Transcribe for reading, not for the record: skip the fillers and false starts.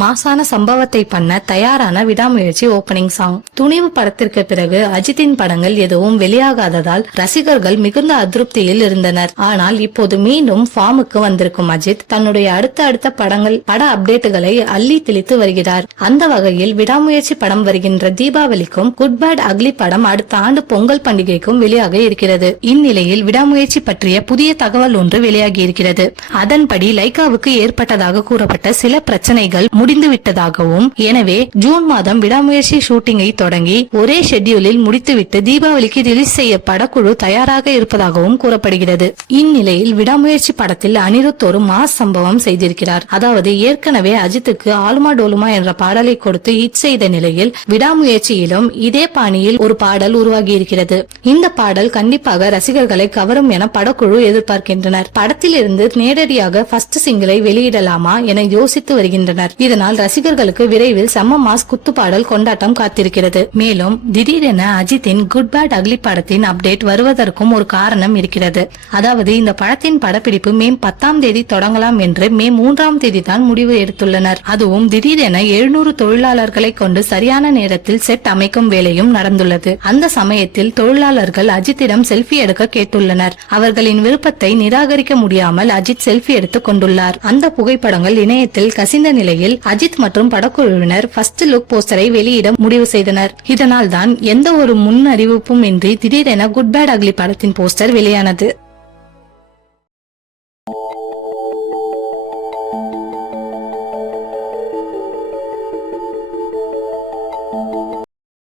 மாசான சம்பவத்தை பண்ண தயாரான விடாமுயற்சி ஓபனிங் சாங். துணிவு படத்திற்கு பிறகு அஜித்தின் படங்கள் எதுவும் வெளியாகாததால் ரசிகர்கள் மிகுந்த அதிருப்தியில் இருந்தனர். ஆனால் இப்போது மீண்டும் ஃபார்முக்கு வந்திருக்கும் அஜித் தன்னுடைய அடுத்த பட அப்டேட்டுகளை அள்ளி தெளித்து வருகிறார். அந்த வகையில் விடாமுயற்சி படம் வருகின்ற தீபாவளிக்கும், குட் பேட் அக்லி படம் அடுத்த ஆண்டு பொங்கல் பண்டிகைக்கும் வெளியாக இருக்கிறது. இந்நிலையில் விடாமுயற்சி பற்றிய புதிய தகவல் ஒன்று வெளியாகி இருக்கிறது. அதன்படி லைகாவுக்கு ஏற்பட்டதாக கூறப்பட்ட சில பிரச்சனைகள் முடிந்துவிட்டதாகவும், எனவே ஜூன் மாதம் விடாமுயற்சி ஷூட்டிங்கை தொடங்கி ஒரே ஷெட்யூலில் முடித்துவிட்டு தீபாவளிக்கு ரிலீஸ் செய்ய படக்குழு தயாராக இருப்பதாகவும் கூறப்படுகிறது. இந்நிலையில் விடாமுயற்சி படத்தில் அனிருத் ஒரு மாஸ் சம்பவம் செய்திருக்கிறார். அதாவது ஏற்கனவே அஜித்துக்கு ஆலுமா டோலுமா என்ற பாடலை கொடுத்து ஹிட் செய்த நிலையில் விடாமுயற்சியிலும் இதே பாணியில் ஒரு பாடல் உருவாகி இருக்கிறது. இந்த பாடல் கண்டிப்பாக ரசிகர்களை கவரும் என படக்குழு எதிர்பார்க்கின்றனர். படத்தில் இருந்து நேரடியாக ஃபர்ஸ்ட் சிங்கிளை வெளியிடலாமா என யோசித்து வருகின்றனர். இதனால் ரசிகர்களுக்கு விரைவில் செம்ம மாஸ் குத்து பாடல் கொண்டாட்டம் காத்திருக்கிறது. மேலும் திடீரென அஜித்தின் குட் பேட் அக்லி படத்தின் அப்டேட் வருவதற்கும் ஒரு காரணம் இருக்கிறது. அதாவது இந்த படத்தின் படப்பிடிப்பு மே 10 தொடங்கலாம் என்று மே 3 தான் முடிவு எடுத்துள்ளனர். அதுவும் திடீரென 700 தொழிலாளர்களை கொண்டு சரியான நேரத்தில் செட் அமைக்கும் வேலையும் நடந்துள்ளது. அந்த சமயத்தில் தொழிலாளர்கள் அஜித்திடம் செல்ஃபி எடுக்க கேட்டுள்ளனர். அவர்களின் விருப்பத்தை நிராகரிக்க முடியாமல் அஜித் செல்ஃபி எடுத்துக் கொண்டுள்ளார். அந்த புகைப்படங்கள் இணையத்தில் கசிந்த நிலையில் அஜித் மற்றும் படக்குழுவினர் ஃபர்ஸ்ட் லுக் போஸ்டரை வெளியிட முடிவு செய்தனர். இதனால் தான் எந்த ஒரு முன் அறிவிப்பும் இன்றி திடீரென குட் பேட் அக்லி படத்தின் போஸ்டர் வெளியானது.